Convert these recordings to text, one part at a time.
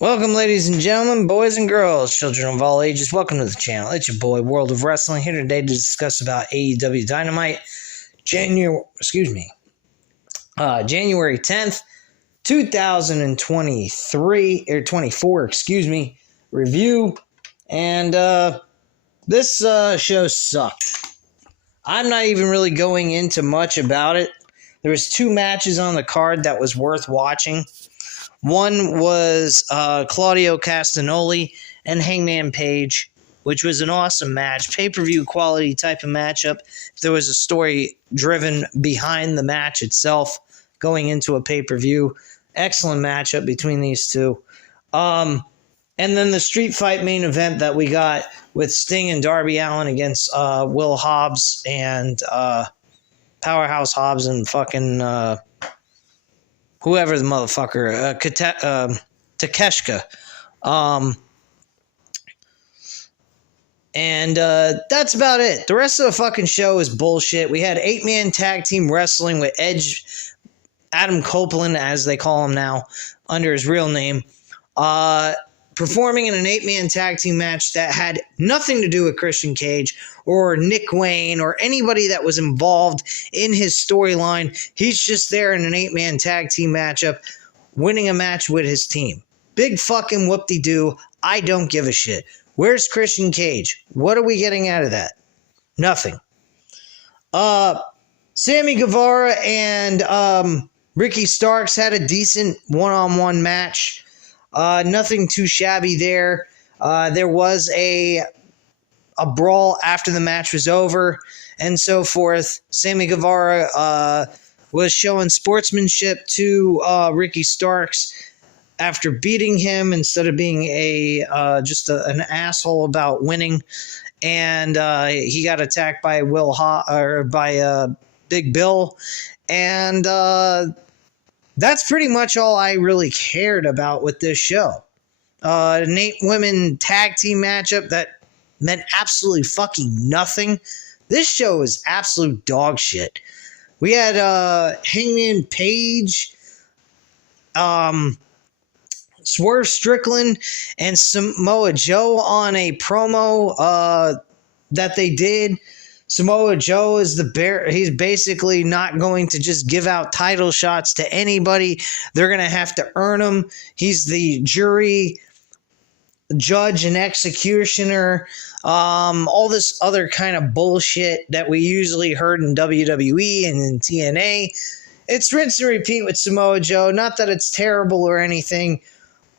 Welcome, ladies and gentlemen, boys and girls, children of all ages. Welcome to the channel. It's your boy, World of Wrestling, here today to discuss about AEW Dynamite, January 10th, 2023, or 24, review. And this show sucked. I'm not even really going into much about it. There was 2 matches on the card that was worth watching. One was Claudio Castagnoli and Hangman Page, which was an awesome match, pay-per-view quality type of matchup. There was a story driven behind the match itself going into a pay-per-view. Excellent matchup between these two. And then the street fight main event that we got with Sting and Darby Allin against Will Hobbs and Powerhouse Hobbs and fucking... whoever the motherfucker, Takeshka. And that's about it. The rest of the fucking show is bullshit. We had 8-man tag team wrestling with Edge, Adam Copeland, as they call him now, under his real name, performing in an 8-man tag team match that had nothing to do with Christian Cage or Nick Wayne or anybody that was involved in his storyline. He's just there in an 8-man tag team matchup, winning a match with his team. Big fucking whoop-de-doo. I don't give a shit. Where's Christian Cage? What are we getting out of that? Nothing. Sammy Guevara and Ricky Starks had a decent one-on-one match. Nothing too shabby there. There was a brawl after the match was over and so forth. Sammy Guevara was showing sportsmanship to Ricky Starks after beating him instead of being an asshole about winning. And he got attacked by Big Bill. And that's pretty much all I really cared about with this show. An 8-women tag team matchup that meant absolutely fucking nothing. This show is absolute dog shit. We had Hangman Page, Swerve Strickland, and Samoa Joe on a promo that they did. Samoa Joe is the bear. He's basically not going to just give out title shots to anybody. They're going to have to earn them. He's the jury, judge, and executioner. All this other kind of bullshit that we usually heard in WWE and in TNA. It's rinse and repeat with Samoa Joe. Not that it's terrible or anything,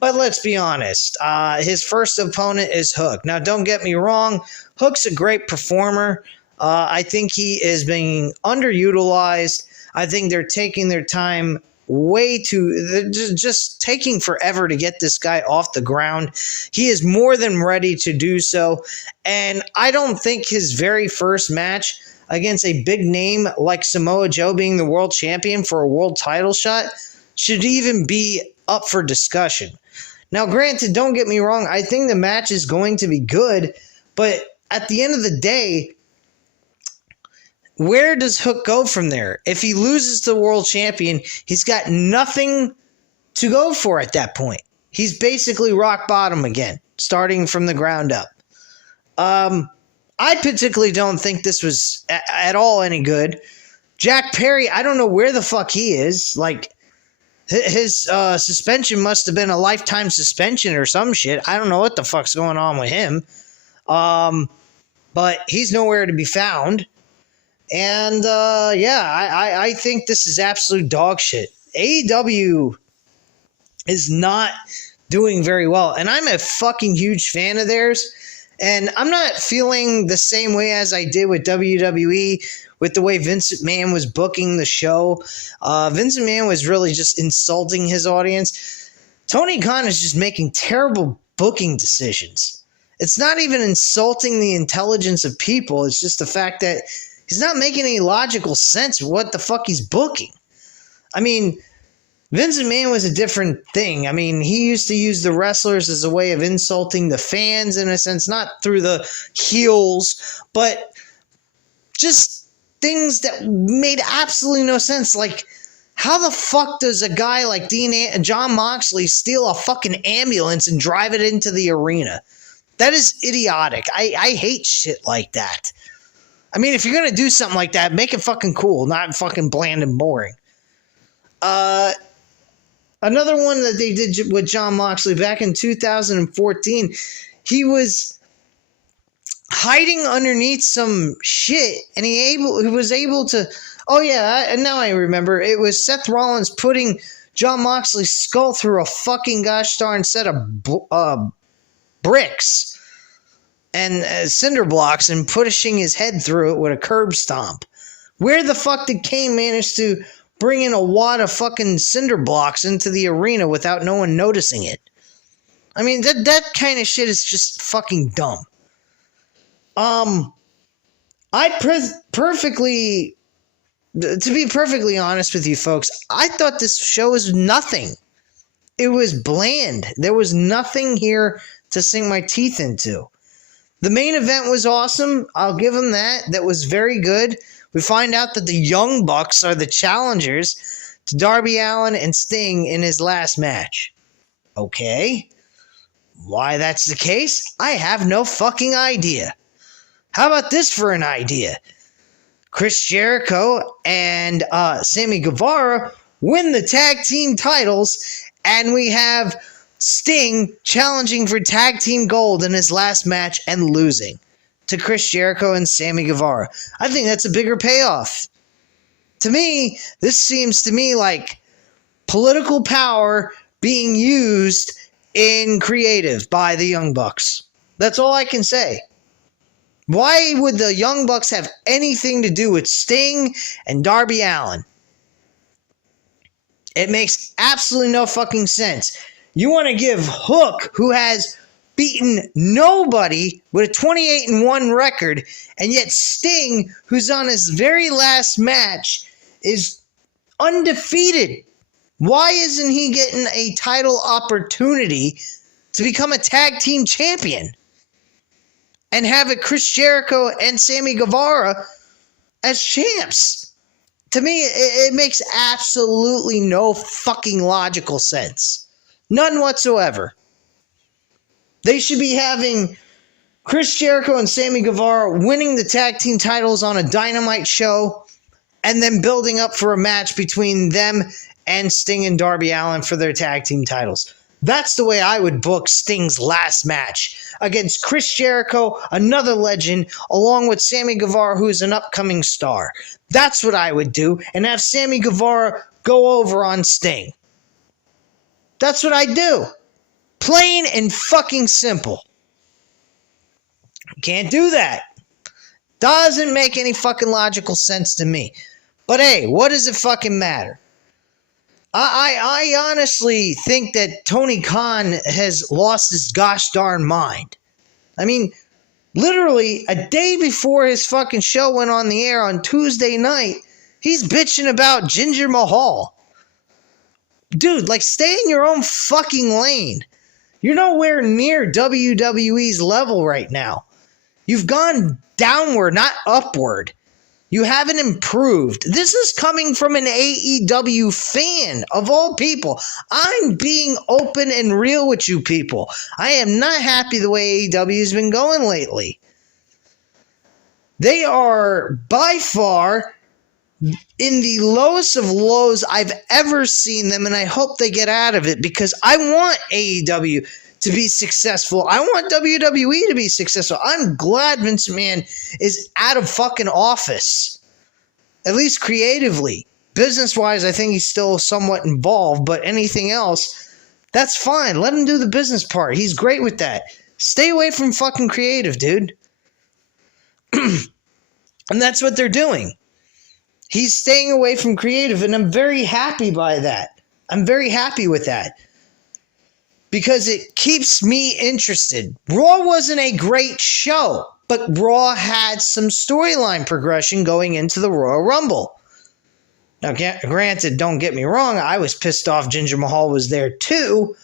but let's be honest. His first opponent is Hook. Now, don't get me wrong. Hook's a great performer. I think he is being underutilized. I think they're taking their time they're just taking forever to get this guy off the ground. He is more than ready to do so. And I don't think his very first match against a big name like Samoa Joe being the world champion for a world title shot should even be up for discussion. Now, granted, don't get me wrong. I think the match is going to be good. But at the end of the day, where does Hook go from there? If he loses the world champion, he's got nothing to go for at that point. He's basically rock bottom again, starting from the ground up. I particularly don't think this was at all any good. Jack Perry, I don't know where the fuck he is. Like, his suspension must have been a lifetime suspension or some shit. I don't know what the fuck's going on with him. But he's nowhere to be found. And, I think this is absolute dog shit. AEW is not doing very well. And I'm a fucking huge fan of theirs. And I'm not feeling the same way as I did with WWE, with the way Vince McMahon was booking the show. Vince McMahon was really just insulting his audience. Tony Khan is just making terrible booking decisions. It's not even insulting the intelligence of people. It's just the fact that he's not making any logical sense of what the fuck he's booking. I mean, Vince McMahon was a different thing. I mean, he used to use the wrestlers as a way of insulting the fans in a sense, not through the heels, but just things that made absolutely no sense. Like, How the fuck does a guy like John Moxley steal a fucking ambulance and drive it into the arena? That is idiotic. I hate shit like that. I mean, if you're going to do something like that, make it fucking cool, not fucking bland and boring. Another one that they did with John Moxley back in 2014, he was hiding underneath some shit, and he was able to. Oh yeah, now I remember. It was Seth Rollins putting John Moxley's skull through a fucking gosh darn set of bricks and cinder blocks and pushing his head through it with a curb stomp. Where the fuck did Kane manage to bring in a wad of fucking cinder blocks into the arena without no one noticing it? I mean, that kind of shit is just fucking dumb. Perfectly, to be perfectly honest with you folks, I thought this show was nothing. It was bland. There was nothing here to sink my teeth into. The main event was awesome. I'll give them that. That was very good. We find out that the Young Bucks are the challengers to Darby Allin and Sting in his last match. Okay. Why that's the case, I have no fucking idea. How about this for an idea? Chris Jericho and Sammy Guevara win the tag team titles, and we have Sting challenging for tag team gold in his last match and losing to Chris Jericho and Sammy Guevara. I think that's a bigger payoff. To me, this seems to me like political power being used in creative by the Young Bucks. That's all I can say. Why would the Young Bucks have anything to do with Sting and Darby Allin? It makes absolutely no fucking sense. You want to give Hook, who has beaten nobody with a 28-1 record, and yet Sting, who's on his very last match, is undefeated. Why isn't he getting a title opportunity to become a tag team champion? And have it Chris Jericho and Sammy Guevara as champs? To me, it makes absolutely no fucking logical sense. None whatsoever. They should be having Chris Jericho and Sammy Guevara winning the tag team titles on a Dynamite show and then building up for a match between them and Sting and Darby Allin for their tag team titles. That's the way I would book Sting's last match against Chris Jericho, another legend, along with Sammy Guevara, who's an upcoming star. That's what I would do, and have Sammy Guevara go over on Sting. That's what I do. Plain and fucking simple. Can't do that. Doesn't make any fucking logical sense to me. But hey, what does it fucking matter? I honestly think that Tony Khan has lost his gosh darn mind. I mean, literally a day before his fucking show went on the air on Tuesday night, he's bitching about Jinder Mahal. Dude, like, stay in your own fucking lane. You're nowhere near WWE's level right now. You've gone downward, not upward. You haven't improved. This is coming from an AEW fan, of all people. I'm being open and real with you people. I am not happy the way AEW has been going lately. They are by far in the lowest of lows I've ever seen them, and I hope they get out of it because I want AEW to be successful. I want WWE to be successful. I'm glad Vince McMahon is out of fucking office, at least creatively. Business-wise, I think he's still somewhat involved, but anything else, that's fine. Let him do the business part. He's great with that. Stay away from fucking creative, dude. And that's what they're doing. He's staying away from creative, and I'm very happy by that. I'm very happy with that. Because it keeps me interested. Raw wasn't a great show, but Raw had some storyline progression going into the Royal Rumble. Now, granted, don't get me wrong, I was pissed off Jinder Mahal was there too,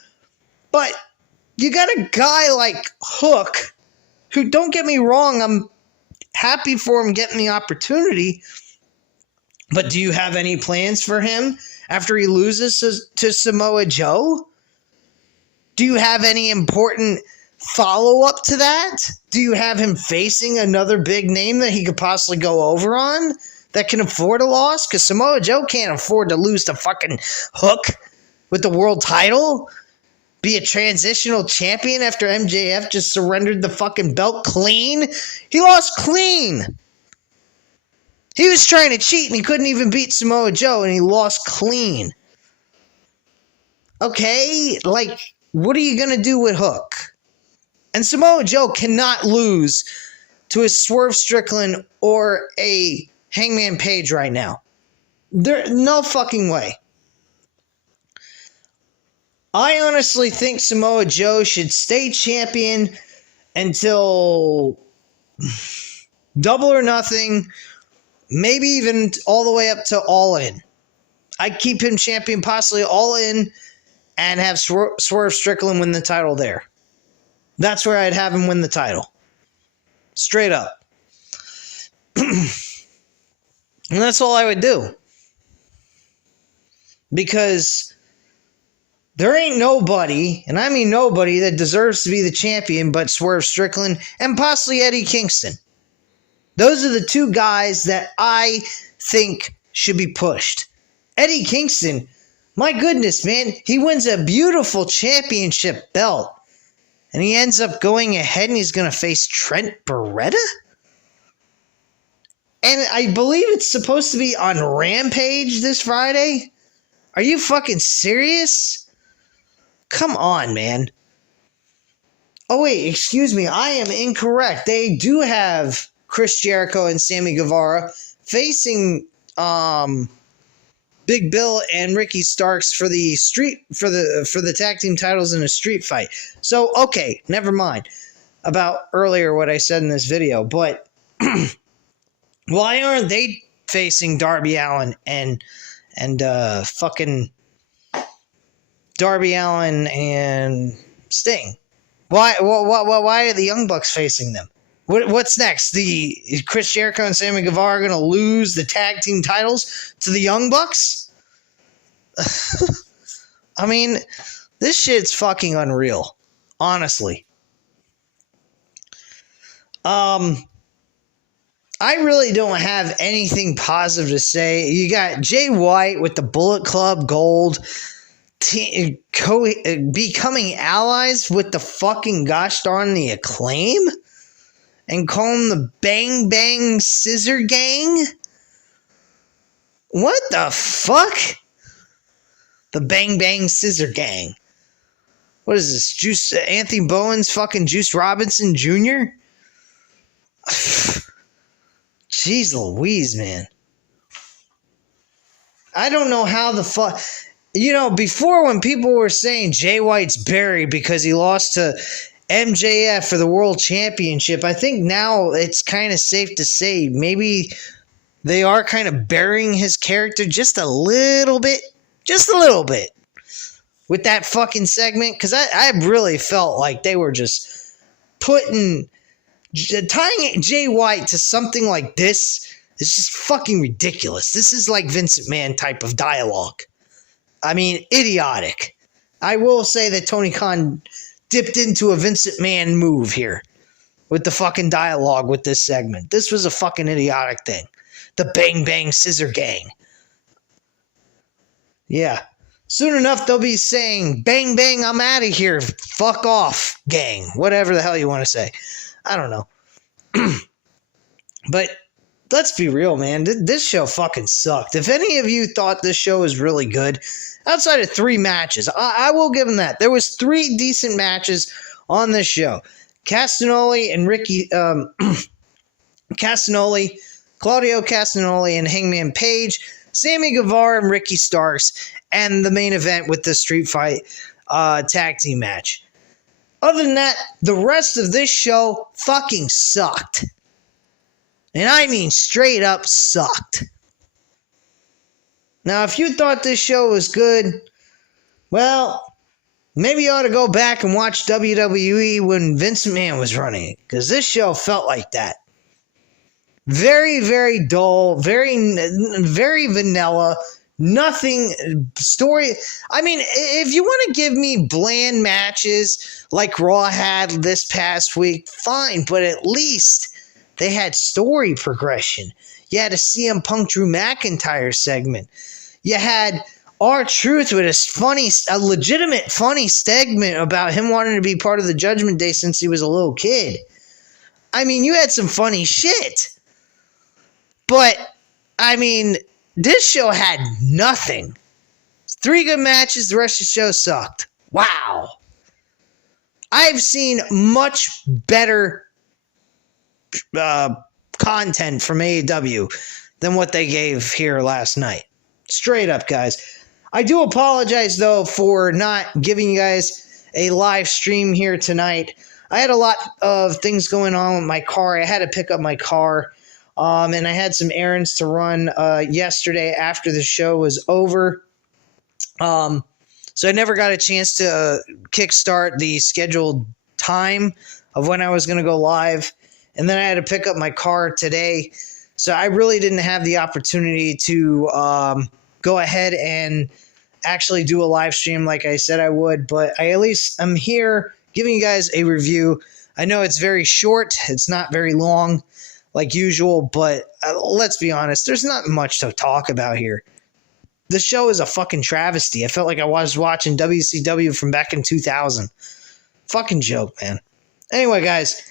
but you got a guy like Hook, who, don't get me wrong, I'm happy for him getting the opportunity, but do you have any plans for him after he loses to Samoa Joe? Do you have any important follow-up to that? Do you have him facing another big name that he could possibly go over on that can afford a loss? Because Samoa Joe can't afford to lose to fucking Hook with the world title. Be a transitional champion after MJF just surrendered the fucking belt clean. He lost clean. He was trying to cheat and he couldn't even beat Samoa Joe and he lost clean. Okay, like, what are you going to do with Hook? And Samoa Joe cannot lose to a Swerve Strickland or a Hangman Page right now. No fucking way. I honestly think Samoa Joe should stay champion until Double or Nothing, maybe even all the way up to All In. I'd keep him champion possibly All In and have Swerve Strickland win the title there. That's where I'd have him win the title. Straight up. And that's all I would do. Because there ain't nobody, and I mean nobody, that deserves to be the champion but Swerve Strickland and possibly Eddie Kingston. Those are the two guys that I think should be pushed. Eddie Kingston, my goodness, man, he wins a beautiful championship belt. And he ends up going ahead and he's going to face Trent Beretta? And I believe it's supposed to be on Rampage this Friday? Are you fucking serious? Come on, man. Oh, wait, excuse me. I am incorrect. They do have Chris Jericho and Sammy Guevara facing Big Bill and Ricky Starks for the tag team titles in a street fight. So, okay, never mind about earlier what I said in this video, but why aren't they facing Darby Allin and fucking Darby Allin and Sting? Why are the Young Bucks facing them? What's next? Is Chris Jericho and Sammy Guevara going to lose the tag team titles to the Young Bucks? I mean, this shit's fucking unreal. Honestly. I really don't have anything positive to say. You got Jay White with the Bullet Club Gold becoming allies with the fucking gosh darn the Acclaim? And call them the Bang Bang Scissor Gang? What the fuck? The Bang Bang Scissor Gang. What is this? Anthony Bowen's fucking Juice Robinson Jr.? Jeez Louise, man. I don't know how the fuck... You know, before when people were saying Jay White's buried because he lost to MJF for the World Championship, I think now it's kind of safe to say maybe they are kind of burying his character just a little bit. Just a little bit. With that fucking segment. Because I really felt like they were just tying Jay White to something like this is just fucking ridiculous. This is like Vincent Mann type of dialogue. I mean, idiotic. I will say that Tony Khan dipped into a Vincent Mann move here with the fucking dialogue with this segment. This was a fucking idiotic thing. The Bang Bang Scissor Gang. Yeah. Soon enough, they'll be saying, bang, bang, I'm out of here. Fuck off, gang. Whatever the hell you want to say. I don't know. But let's be real, man. This show fucking sucked. If any of you thought this show was really good, outside of 3 matches, I will give them that. There was 3 decent matches on this show. Castagnoli and Ricky... Claudio Castagnoli and Hangman Page, Sammy Guevara and Ricky Starks, and the main event with the Street Fight tag team match. Other than that, the rest of this show fucking sucked. And I mean straight up sucked. Now, if you thought this show was good, well, maybe you ought to go back and watch WWE when Vince McMahon was running it, because this show felt like that. Very, very dull, very, very vanilla, Nothing story. I mean, if you want to give me bland matches like Raw had this past week, fine, but at least they had story progression. You had a CM Punk Drew McIntyre segment. You had R-Truth with a legitimate funny segment about him wanting to be part of the Judgment Day since he was a little kid. I mean, you had some funny shit. But, I mean, this show had nothing. 3 good matches, the rest of the show sucked. Wow. I've seen much better content from AEW than what they gave here last night. Straight up, guys. I do apologize, though, for not giving you guys a live stream here tonight. I had a lot of things going on with my car. I had to pick up my car, and I had some errands to run yesterday after the show was over. So I never got a chance to kickstart the scheduled time of when I was going to go live. And then I had to pick up my car today. So I really didn't have the opportunity to go ahead and actually do a live stream like I said I would. But I at least I'm here giving you guys a review. I know it's very short. It's not very long like usual. But let's be honest. There's not much to talk about here. The show is a fucking travesty. I felt like I was watching WCW from back in 2000. Fucking joke, man. Anyway, guys,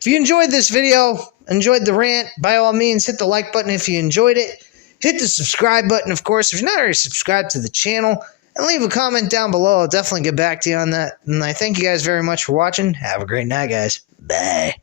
if you enjoyed this video, enjoyed the rant, by all means, hit the like button if you enjoyed it. Hit the subscribe button, of course, if you're not already subscribed to the channel. And leave a comment down below. I'll definitely get back to you on that. And I thank you guys very much for watching. Have a great night, guys. Bye.